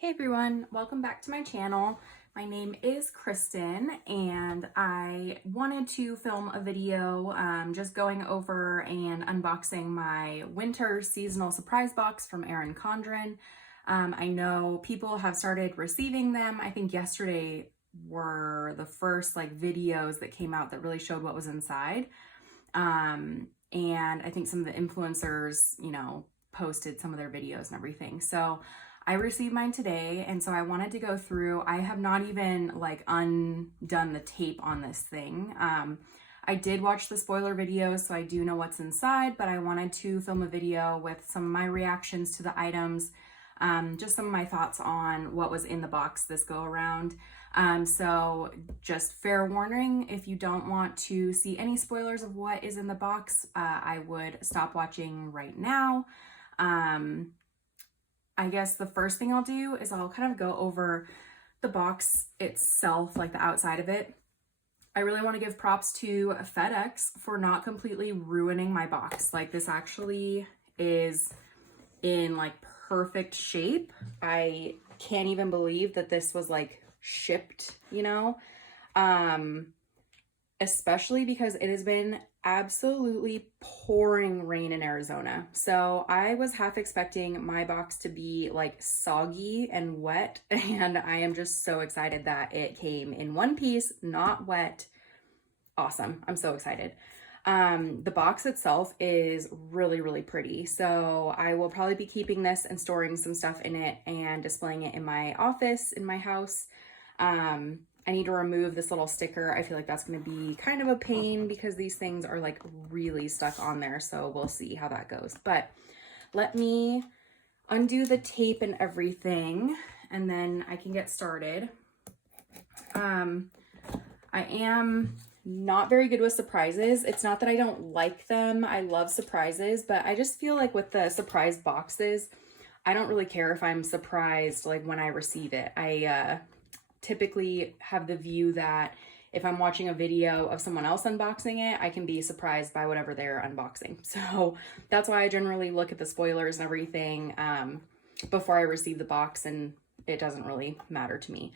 Hey everyone, welcome back to my channel. My name is Kristen and I wanted to film a video just going over and unboxing my winter seasonal surprise box from Erin Condren. I know people have started receiving them. I think yesterday were the first videos that came out that really showed what was inside. And I think some of the influencers, posted some of their videos and everything. So I received mine today, and so I wanted to go through. I have not even undone the tape on this thing. I did watch the spoiler video, so I do know what's inside, but I wanted to film a video with some of my reactions to the items, just some of my thoughts on what was in the box this go around. So just fair warning, if you don't want to see any spoilers of what is in the box, I would stop watching right now. I guess the first thing I'll do is I'll kind of go over the box itself, like the outside of it. I really want to give props to FedEx for not completely ruining my box. This actually is in perfect shape. I can't even believe that this was shipped, especially because it has been absolutely pouring rain in Arizona. So I was half expecting my box to be soggy and wet, and I am just so excited that it came in one piece, not wet. Awesome. I'm so excited. The box itself is really, really pretty. So I will probably be keeping this and storing some stuff in it and displaying it in my office, in my house. I need to remove this little sticker. I feel like that's going to be kind of a pain because these things are really stuck on there. So we'll see how that goes. But let me undo the tape and everything, and then I can get started. I am not very good with surprises. It's not that I don't like them. I love surprises, but I just feel like with the surprise boxes, I don't really care if I'm surprised when I receive it. I typically have the view that if I'm watching a video of someone else unboxing it, I can be surprised by whatever they're unboxing. So that's why I generally look at the spoilers and everything before I receive the box, and it doesn't really matter to me.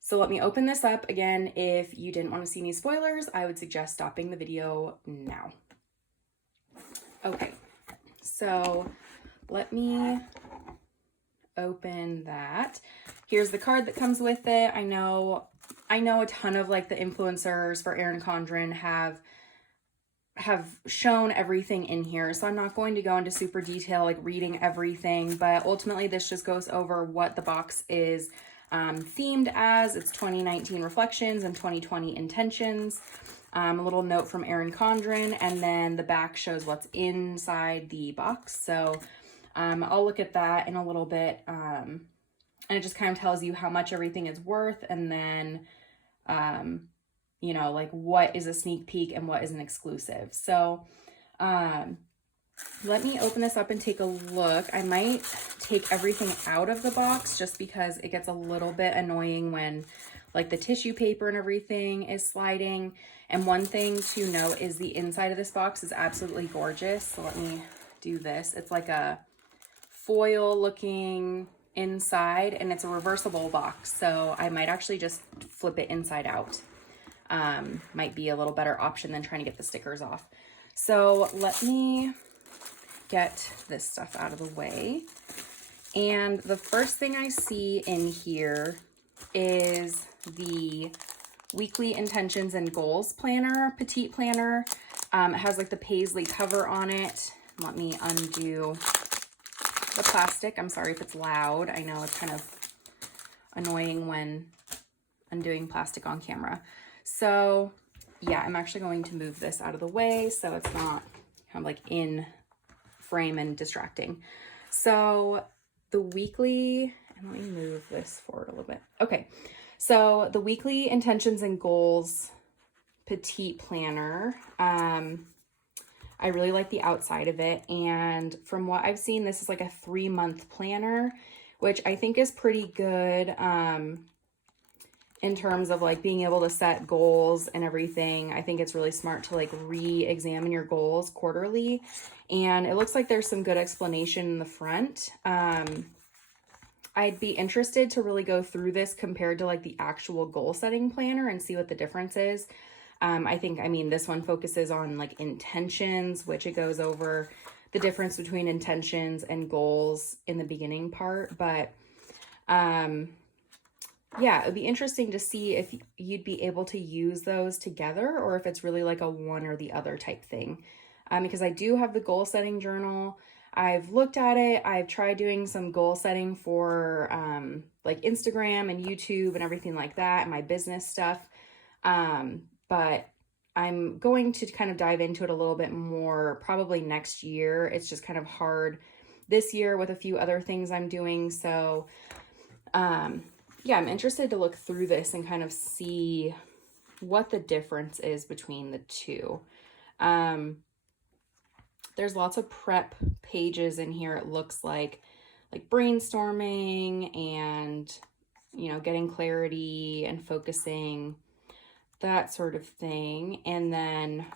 So let me open this up. Again, if you didn't want to see any spoilers, I would suggest stopping the video now. Okay, so let me open that. Here's the card that comes with it. I know a ton of the influencers for Erin Condren have shown everything in here, so I'm not going to go into super detail reading everything, but ultimately this just goes over what the box is themed as. It's 2019 reflections and 2020 intentions. A little note from Erin Condren, and then the back shows what's inside the box. So I'll look at that in a little bit. And it just kind of tells you how much everything is worth, and then, what is a sneak peek and what is an exclusive. So let me open this up and take a look. I might take everything out of the box just because it gets a little bit annoying when the tissue paper and everything is sliding. And one thing to note is the inside of this box is absolutely gorgeous. So let me do this. It's like a foil looking inside, and it's a reversible box, so I might actually just flip it inside out. Might be a little better option than trying to get the stickers off. So let me get this stuff out of the way. And the first thing I see in here is the weekly intentions and goals planner, petite planner. It has the paisley cover on it. Let me undo the plastic. I'm sorry if it's loud. I know it's kind of annoying when undoing plastic on camera. So yeah, I'm actually going to move this out of the way so it's not kind of in frame and distracting. So the weekly, and let me move this forward a little bit. Okay, so the weekly intentions and goals petite planner. I really like the outside of it, and from what I've seen, this is a 3-month planner, which I think is pretty good in terms of being able to set goals and everything. I think it's really smart to re-examine your goals quarterly, and it looks like there's some good explanation in the front. I'd be interested to really go through this compared to like the actual goal setting planner and see what the difference is. I mean, this one focuses on like intentions, which it goes over the difference between intentions and goals in the beginning part. But yeah, it would be interesting to see if you'd be able to use those together or if it's really like a one or the other type thing. Because I do have the goal setting journal. I've looked at it. I've tried doing some goal setting for like Instagram and YouTube and everything like that and my business stuff. But I'm going to kind of dive into it a little bit more probably next year. It's just kind of hard this year with a few other things I'm doing. So yeah, I'm interested to look through this and kind of see what the difference is between the two. There's lots of prep pages in here. It looks like brainstorming and, you know, getting clarity and focusing, that sort of thing. And then,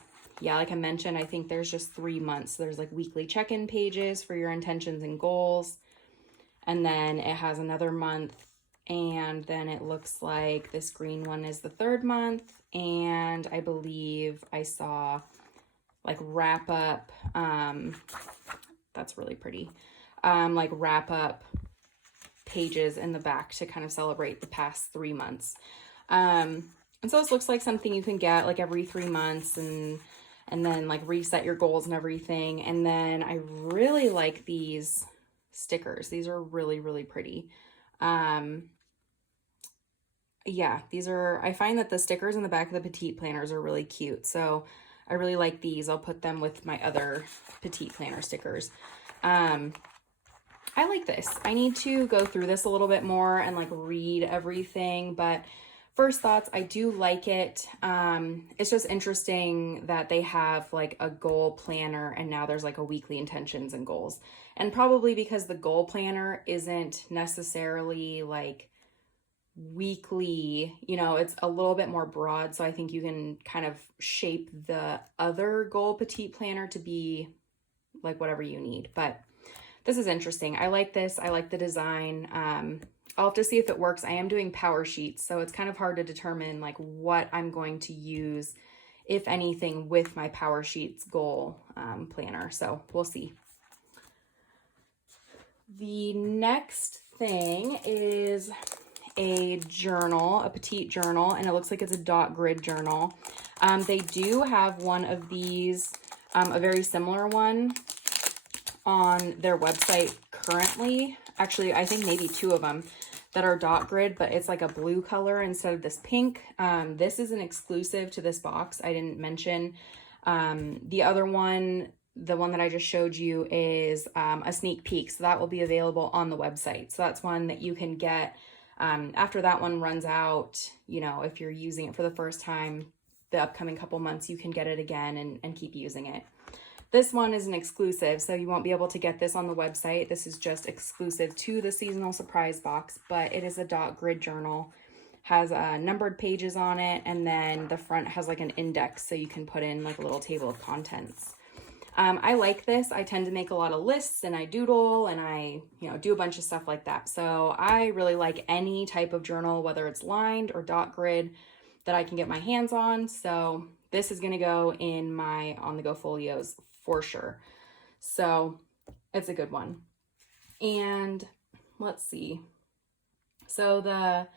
yeah, like I mentioned, I think there's just 3 months. So there's like weekly check-in pages for your intentions and goals. And then it has another month. And then it looks like this green one is the 3rd month. And I believe I saw like wrap up, that's really pretty, like wrap up pages in the back to kind of celebrate the past 3 months. And so this looks like something you can get like every 3 months and then like reset your goals and everything. And then I really like these stickers. These are really, really pretty. Yeah, I find that the stickers in the back of the petite planners are really cute. So I really like these. I'll put them with my other petite planner stickers. I like this. I need to go through this a little bit more and like read everything, but first thoughts, I do like it. It's just interesting that they have like a goal planner and now there's like a weekly intentions and goals. And probably because the goal planner isn't necessarily like weekly, you know, it's a little bit more broad. So I think you can kind of shape the other goal petite planner to be like whatever you need. But this is interesting. I like this. I like the design. I'll have to see if it works. I am doing power sheets, so it's kind of hard to determine like what I'm going to use, if anything, with my power sheets goal planner. So we'll see. The next thing is a journal, a petite journal, and it looks like it's a dot grid journal. They do have one of these, a very similar one on their website currently. Actually, I think maybe 2 of them that are dot grid, but it's like a blue color instead of this pink. This is an exclusive to this box. I didn't mention. The other one, the one that I just showed you, is a sneak peek. So that will be available on the website. So that's one that you can get after that one runs out. You know, if you're using it for the first time, the upcoming couple months, you can get it again and keep using it. This one is an exclusive, so you won't be able to get this on the website. This is just exclusive to the seasonal surprise box, but it is a dot grid journal, has numbered pages on it, and then the front has like an index, so you can put in like a little table of contents. I like this. I tend to make a lot of lists and I doodle and I, you know, do a bunch of stuff like that. So I really like any type of journal, whether it's lined or dot grid, that I can get my hands on. So this is going to go in my on-the-go folios for sure. So it's a good one. And let's see. So the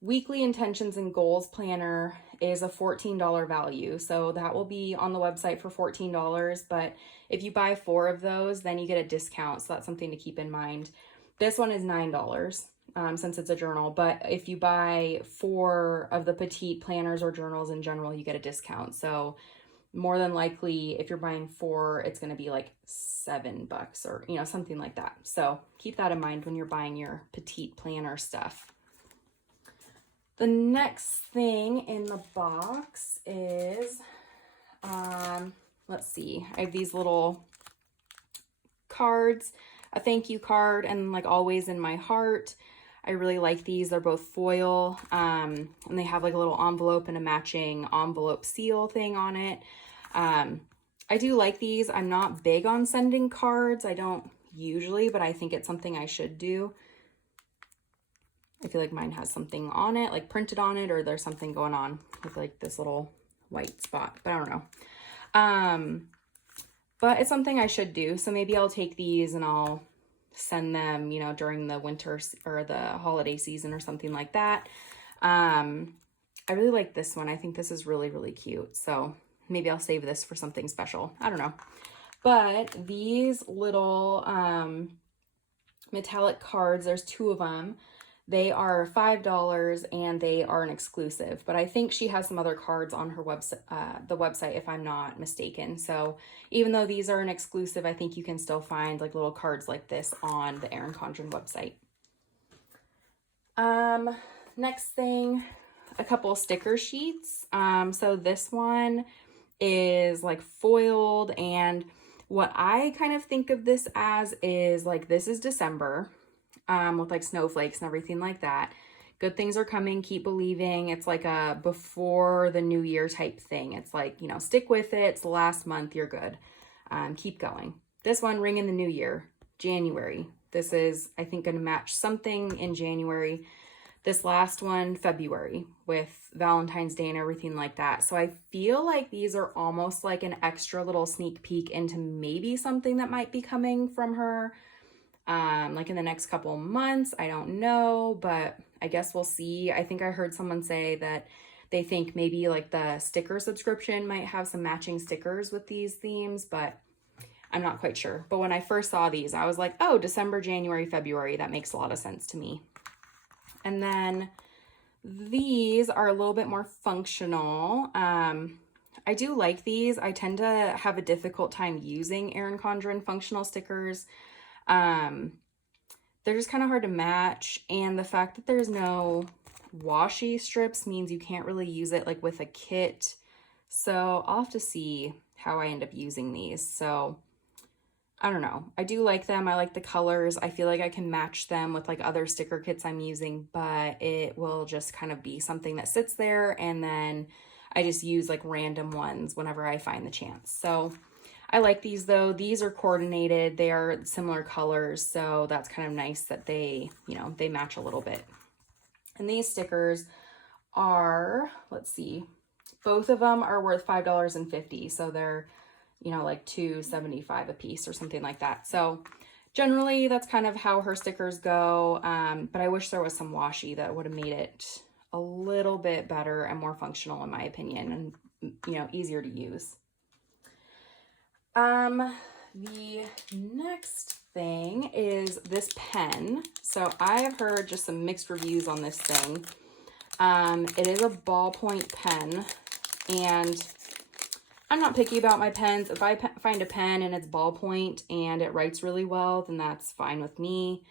weekly intentions and goals planner is a $14 value. So that will be on the website for $14. But if you buy 4 of those, then you get a discount. So that's something to keep in mind. This one is $9 since it's a journal. But if you buy 4 of the petite planners or journals in general, you get a discount. So more than likely, if you're buying 4, it's going to be like $7 or, you know, something like that. So keep that in mind when you're buying your petite planner stuff. The next thing in the box is, let's see, I have these little cards, a thank you card, and like always in my heart. I really like these. They're both foil, and they have like a little envelope and a matching envelope seal thing on it. I do like these. I'm not big on sending cards. I don't usually, but I think it's something I should do. I feel like mine has something on it, like printed on it, or there's something going on with like this little white spot, but I don't know. But it's something I should do. So maybe I'll take these and I'll send them, you know, during the winter or the holiday season or something like that. I really like this one. I think this is really, really cute. So maybe I'll save this for something special. I don't know. But these little metallic cards, there's 2 of them. They are $5 and they are an exclusive, but I think she has some other cards on her website, the website, if I'm not mistaken. So even though these are an exclusive, I think you can still find like little cards like this on the Erin Condren website. Next thing, a couple sticker sheets. So this one is like foiled, and what I kind of think of this as is like, this is December. With like snowflakes and everything like that. Good things are coming, keep believing. It's like a before the new year type thing. It's like, you know, stick with it. It's the last month, you're good. Keep going. This one, ring in the new year, January. This is, I think, going to match something in January. This last one, February, with Valentine's Day and everything like that. So I feel like these are almost like an extra little sneak peek into maybe something that might be coming from her. Like in the next couple of months, I don't know, but I guess we'll see. I think I heard someone say that they think maybe like the sticker subscription might have some matching stickers with these themes, but I'm not quite sure. But when I first saw these, I was like, oh, December, January, February, that makes a lot of sense to me. And then these are a little bit more functional. I do like these. I tend to have a difficult time using Erin Condren functional stickers. They're just kind of hard to match, and the fact that there's no washi strips means you can't really use it like with a kit. So I'll have to see how I end up using these. So I don't know. I do like them. I like the colors. I feel like I can match them with like other sticker kits I'm using, but it will just kind of be something that sits there, and then I just use like random ones whenever I find the chance. So I like these though. These are coordinated. They are similar colors, so that's kind of nice that they, you know, they match a little bit. And these stickers are, let's see, both of them are worth $5.50. So they're, you know, like $2.75 a piece or something like that. So generally that's kind of how her stickers go. But I wish there was some washi that would have made it a little bit better and more functional in my opinion, and, you know, easier to use. The next thing is this pen. So I have heard just some mixed reviews on this thing. It is a ballpoint pen, and I'm not picky about my pens. If I find a pen and it's ballpoint and it writes really well, then that's fine with me.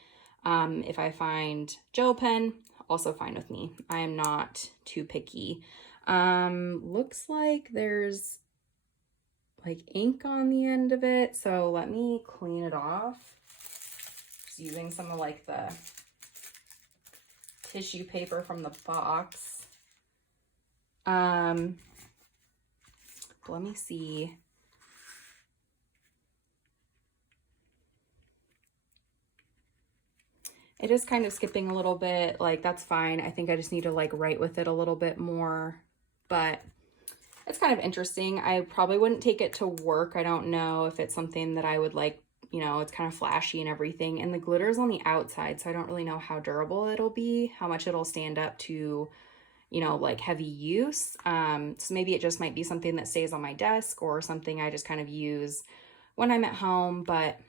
If I find gel pen, also fine with me. I am not too picky. Looks like there's like ink on the end of it, so let me clean it off. Just using some of like the tissue paper from the box. Let me see. It is kind of skipping a little bit, like that's fine. I think I just need to like write with it a little bit more, but it's kind of interesting. I probably wouldn't take it to work. I don't know if it's something that I would like, you know, it's kind of flashy and everything. And the glitter is on the outside, so I don't really know how durable it'll be, how much it'll stand up to, you know, like heavy use. So maybe it just might be something that stays on my desk or something I just kind of use when I'm at home. But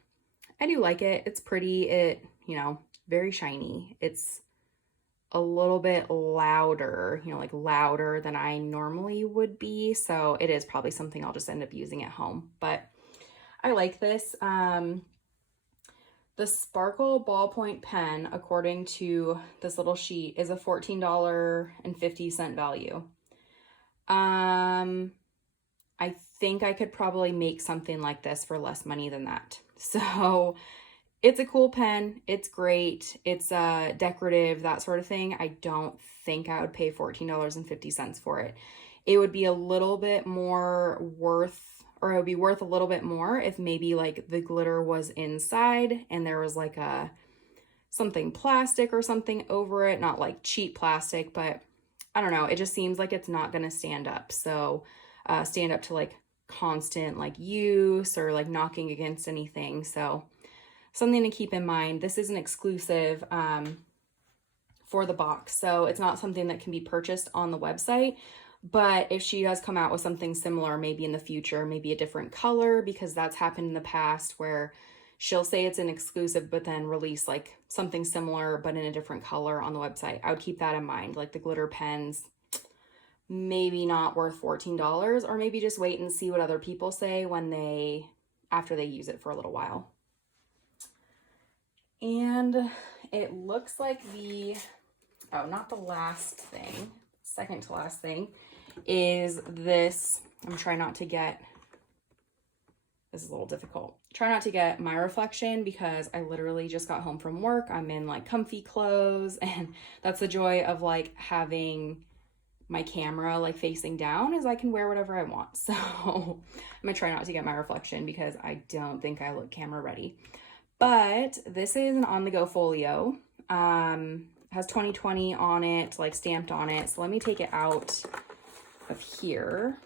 I do like it. It's pretty. It, you know, very shiny. It's a little bit louder, you know, like louder than I normally would be. So it is probably something I'll just end up using at home, but I like this. The Sparkle ballpoint pen, according to this little sheet, is a $14.50 value. I think I could probably make something like this for less money than that. So it's a cool pen. It's great. It's decorative, that sort of thing. I don't think I would pay $14.50 for it. It would be a little bit more worth, or it would be worth a little bit more if maybe like the glitter was inside and there was like something plastic or something over it, not like cheap plastic, but I don't know, it just seems like it's not going to stand up. So stand up to like constant like use or like knocking against anything. So something to keep in mind. This is an exclusive for the box, so it's not something that can be purchased on the website. But if she does come out with something similar, maybe in the future, maybe a different color, because that's happened in the past where she'll say it's an exclusive, but then release like something similar, but in a different color on the website. I would keep that in mind. Like the glitter pens, maybe not worth $14, or maybe just wait and see what other people say after they use it for a little while. And it looks like not the last thing, second to last thing is this. I'm trying not to get, this is a little difficult. Try not to get my reflection because I literally just got home from work. I'm in like comfy clothes, and that's the joy of like having my camera like facing down, is I can wear whatever I want. So I'm gonna try not to get my reflection because I don't think I look camera ready. But this is an on-the-go folio. Has 2020 on it, like stamped on it. So let me take it out of here.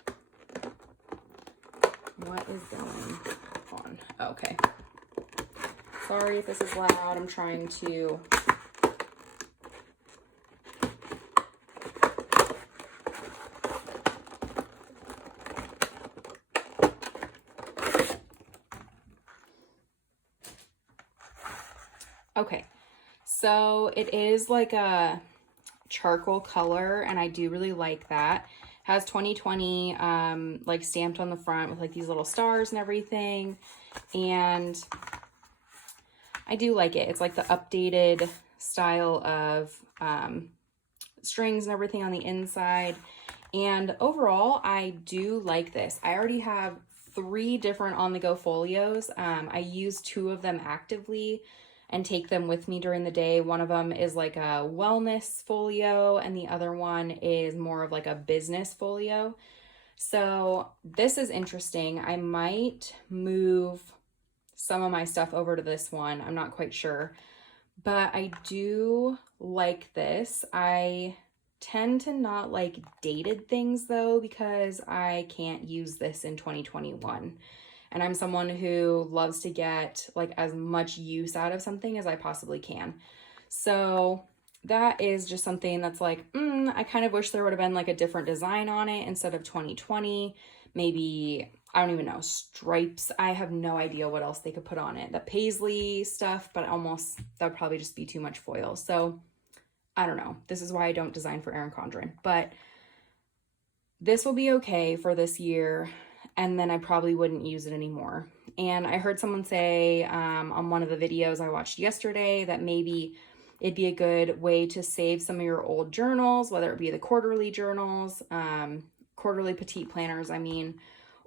What is going on? Okay. Sorry if this is loud. I'm trying to... Okay. So it is like a charcoal color, and I do really like that. Has 2020 like stamped on the front with like these little stars and everything, and I do like it. It's like the updated style of strings and everything on the inside, and overall I do like this. I already have 3 different on-the-go folios. I use 2 of them actively and take them with me during the day. One of them is like a wellness folio, and the other one is more of like a business folio. So this is interesting. I might move some of my stuff over to this one. I'm not quite sure, but I do like this. I tend to not like dated things though, because I can't use this in 2021. And I'm someone who loves to get like as much use out of something as I possibly can. So that is just something that's like, I kind of wish there would have been like a different design on it instead of 2020. Maybe, I don't even know, stripes. I have no idea what else they could put on it. The paisley stuff, but almost, that would probably just be too much foil. So I don't know. This is why I don't design for Erin Condren. But this will be okay for this year, and then I probably wouldn't use it anymore. And I heard someone say on one of the videos I watched yesterday that maybe it'd be a good way to save some of your old journals, whether it be the quarterly journals, quarterly petite planners, I mean,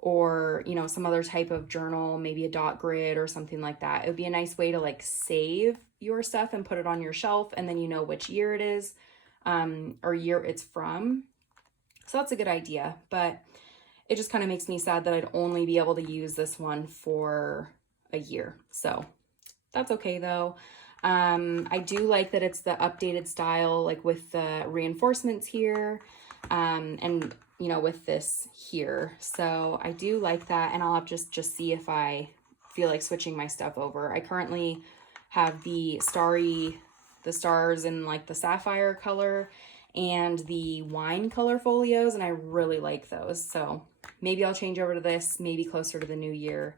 or, you know, some other type of journal, maybe a dot grid or something like that. It would be a nice way to like save your stuff and put it on your shelf, and then you know which year it is or year it's from. So that's a good idea, but it just kind of makes me sad that I'd only be able to use this one for a year. So that's okay though. I do like that it's the updated style, like with the reinforcements here, and you know, with this here. So I do like that, and I'll have just see if I feel like switching my stuff over. I currently have the stars in like the sapphire color and the wine color folios, and I really like those. So maybe I'll change over to this, maybe closer to the new year,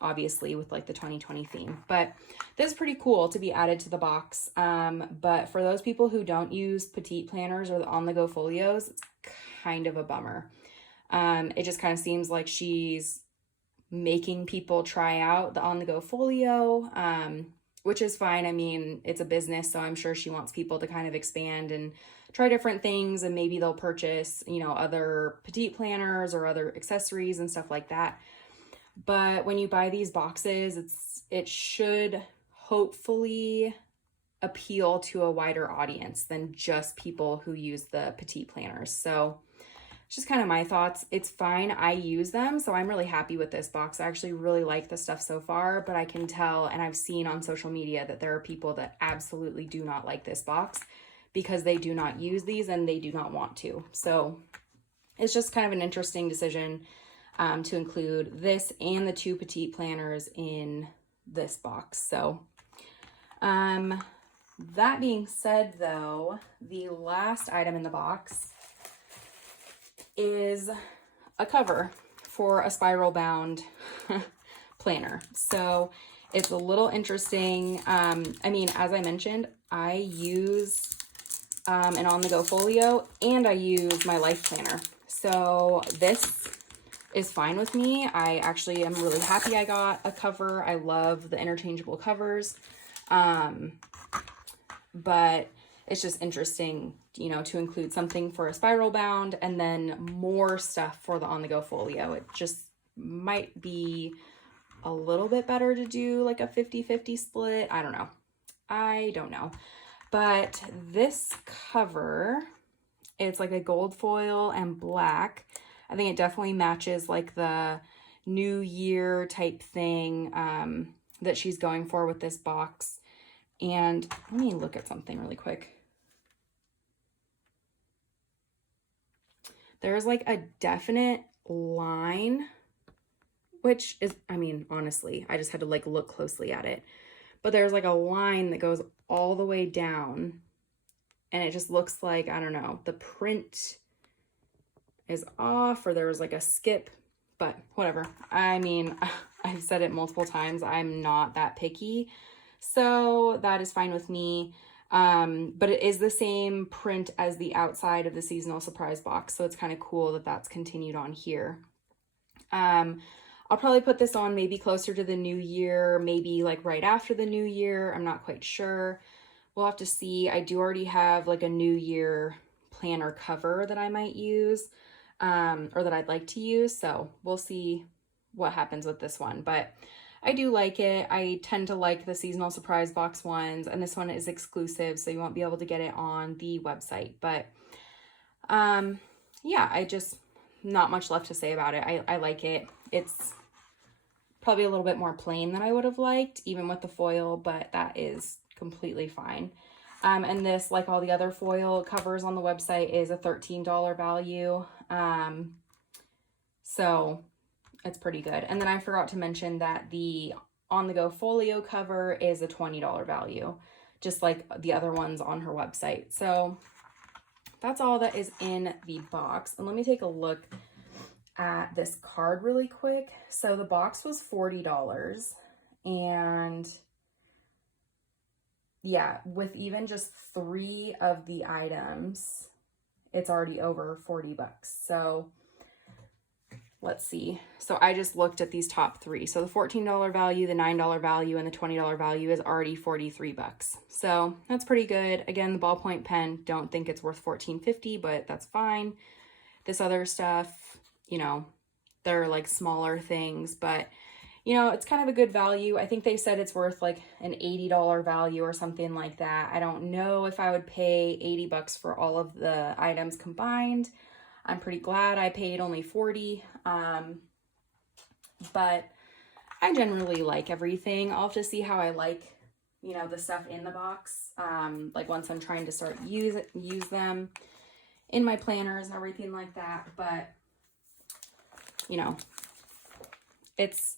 obviously with like the 2020 theme. But this is pretty cool to be added to the box. But for those people who don't use petite planners or the on-the-go folios, it's kind of a bummer. It just kind of seems like she's making people try out the on-the-go folio, which is fine. I mean, it's a business, so I'm sure she wants people to kind of expand and try different things, and maybe they'll purchase, you know, other petite planners or other accessories and stuff like that. But when you buy these boxes, it should hopefully appeal to a wider audience than just people who use the petite planners. So just kind of my thoughts. It's fine. I use them, so I'm really happy with this box. I actually really like the stuff so far, but I can tell, and I've seen on social media, that there are people that absolutely do not like this box because they do not use these and they do not want to. So it's just kind of an interesting decision to include this and the 2 petite planners in this box. So that being said, though, the last item in the box is a cover for a spiral bound planner. So it's a little interesting. I mean, as I mentioned, I use an on-the-go folio and I use my life planner. So this is fine with me. I actually am really happy I got a cover. I love the interchangeable covers. But it's just interesting, you know, to include something for a spiral bound and then more stuff for the on-the-go folio. It just might be a little bit better to do like a 50-50 split. I don't know. But this cover, it's like a gold foil and black. I think it definitely matches like the New Year type thing that she's going for with this box. And let me look at something really quick. There's like a definite line, which is, I mean, honestly, I just had to like look closely at it. But there's like a line that goes all the way down and it just looks like, I don't know, the print is off or there was like a skip, but whatever. I mean, I've said it multiple times. I'm not that picky. So that is fine with me. But it is the same print as the outside of the seasonal surprise box. So it's kind of cool that that's continued on here. I'll probably put this on maybe closer to the new year, maybe like right after the new year. I'm not quite sure. We'll have to see. I do already have like a new year planner cover that I might use, or that I'd like to use. So we'll see what happens with this one, but I do like it. I tend to like the seasonal surprise box ones, and this one is exclusive, so you won't be able to get it on the website. But yeah, I just, not much left to say about it. I like it. It's probably a little bit more plain than I would have liked, even with the foil, but that is completely fine. And this, like all the other foil covers on the website, is a $13 value. So it's pretty good. And then I forgot to mention that the on-the-go folio cover is a $20 value, just like the other ones on her website. So that's all that is in the box. And let me take a look at this card really quick. So the box was $40, and yeah, with even just 3 of the items, it's already over 40 bucks. So let's see. So I just looked at these top 3. So the $14 value, the $9 value, and the $20 value is already 43 bucks. So that's pretty good. Again, the ballpoint pen, don't think it's worth $14.50, but that's fine. This other stuff, you know, they're like smaller things, but you know, it's kind of a good value. I think they said it's worth like an $80 value or something like that. I don't know if I would pay 80 bucks for all of the items combined. I'm pretty glad I paid only 40. But I generally like everything. I'll have to see how I like, you know, the stuff in the box. Like once I'm trying to start use them in my planners and everything like that. But you know, it's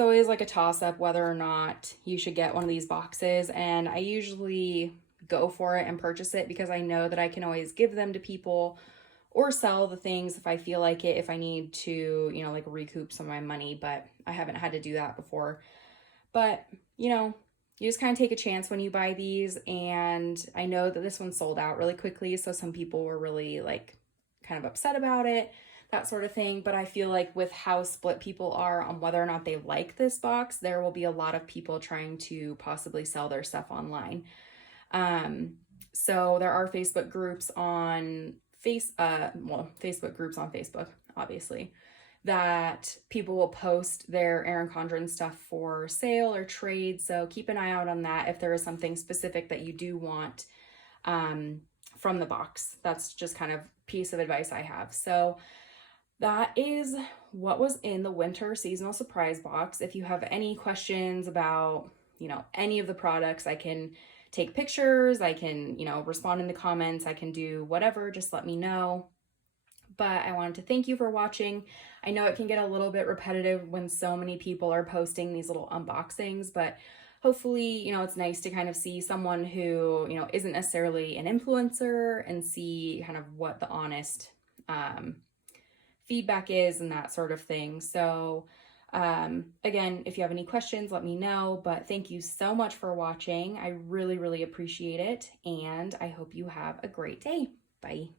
always like a toss-up whether or not you should get one of these boxes, and I usually go for it and purchase it because I know that I can always give them to people or sell the things if I feel like it, if I need to, you know, like recoup some of my money, but I haven't had to do that before. But, you know, you just kind of take a chance when you buy these, and I know that this one sold out really quickly, so some people were really like kind of upset about it, that sort of thing. But I feel like with how split people are on whether or not they like this box, there will be a lot of people trying to possibly sell their stuff online. So there are Facebook groups on Facebook groups on Facebook, obviously, that people will post their Erin Condren stuff for sale or trade. So keep an eye out on that if there is something specific that you do want from the box. That's just kind of piece of advice I have. So that is what was in the winter seasonal surprise box. If you have any questions about, any of the products, I can take pictures, I can, respond in the comments, I can do whatever, just let me know. But I wanted to thank you for watching. I know it can get a little bit repetitive when so many people are posting these little unboxings, but hopefully, it's nice to kind of see someone who, isn't necessarily an influencer and see kind of what the honest feedback is and that sort of thing. So again, if you have any questions, let me know, but thank you so much for watching. I really, really appreciate it. And I hope you have a great day. Bye.